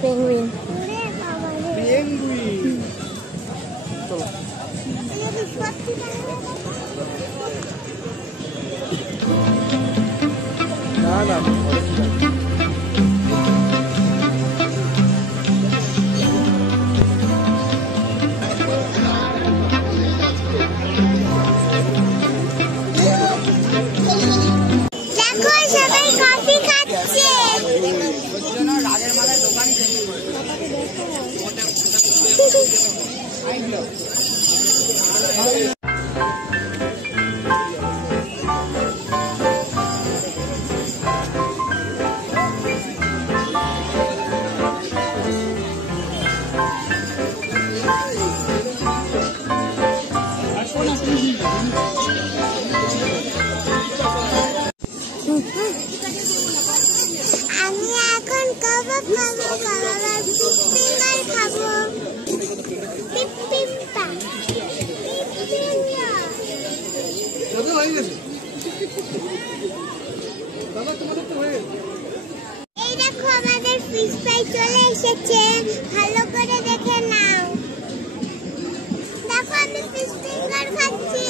Penguin. এই দেখো আমাদের ফিশ ফ্রাই চলে এসেছে, ভালো করে দেখে নাও। দেখো আমি ফিশ ফিঙ্গার খাচ্ছি,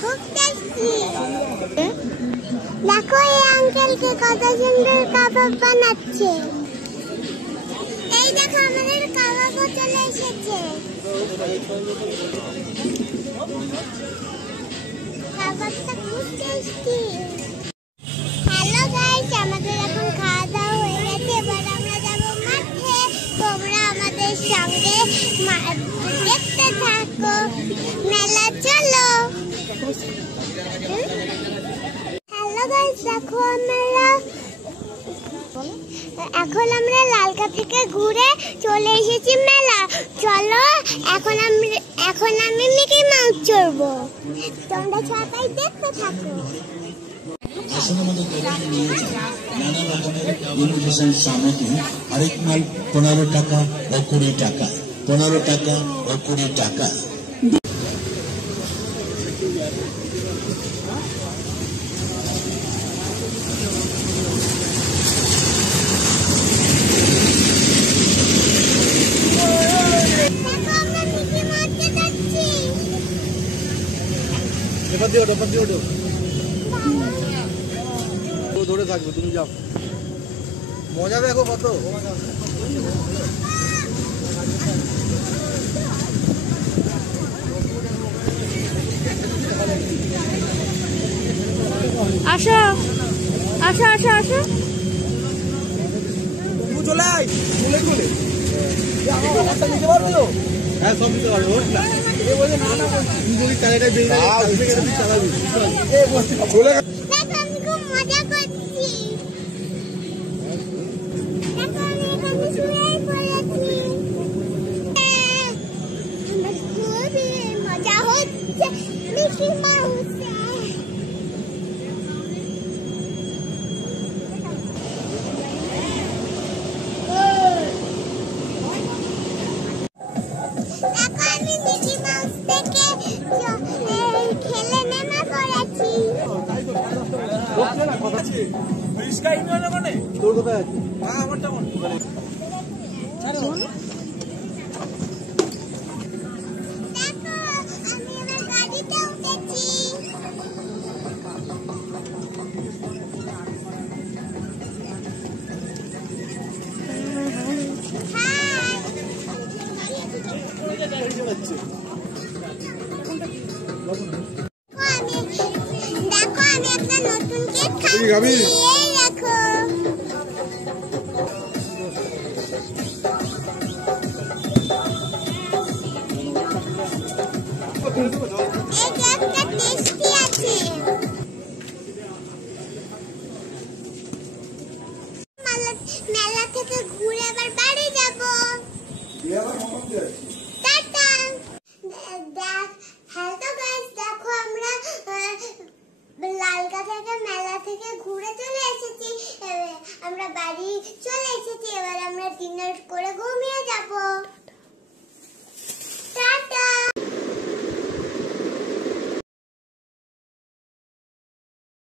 খুব টেস্টি। দেখো এই আঙ্কেলকে কত সুন্দর কাবাব বানাচ্ছে। এই দেখো আমাদের কাবাবও চলে এসেছে, কাবাবটা খুব টেস্টি। হ্যালো গাইস, আমাদের এখন খাওয়া দাওয়া হয়ে গেছে, এবার আমরা যাব মাঠে। তোমরা আমাদের সঙ্গে দেখতে থাকো, মেলা চলো। হ্যালো গাইস, দেখো এখন আমরা লালকা থেকে ঘুরে চলে এসেছি মেলা। চলো এখন আমি মিকি মাউস চড়বো, তোমরা সবাই দেখতে থাকো। নানা রকমের ইনভিটেশন সামগ্রী, আরেক মাল 15 টাকা ও 20 টাকা, 15 টাকা ও 20 টাকা। ধরে থাকবে, তুমি যাও, মজা দেখো কত। আসো আসো আসো আসো, চলে আয়, চলে চলে নিতে পারবি তো? হ্যাঁ, সব নিতে পারবো। চলে মজা হচ্ছে মিকি মাউসে। আমি মিকি মাউস থেকে খেলে নেমে পড়েছি। তোর কোথায় আছে? আমারটা মনে দেখো আমি একটা নতুন কেক খাচ্ছি, দেখো। এই কেকটা টেস্টি আছে। মেলা থেকে ঘুরে আবার বাড়ি যাব। বাড়ি চলে এসেছি, এবার আমরা ডিনার করে ঘুমিয়ে যাবো।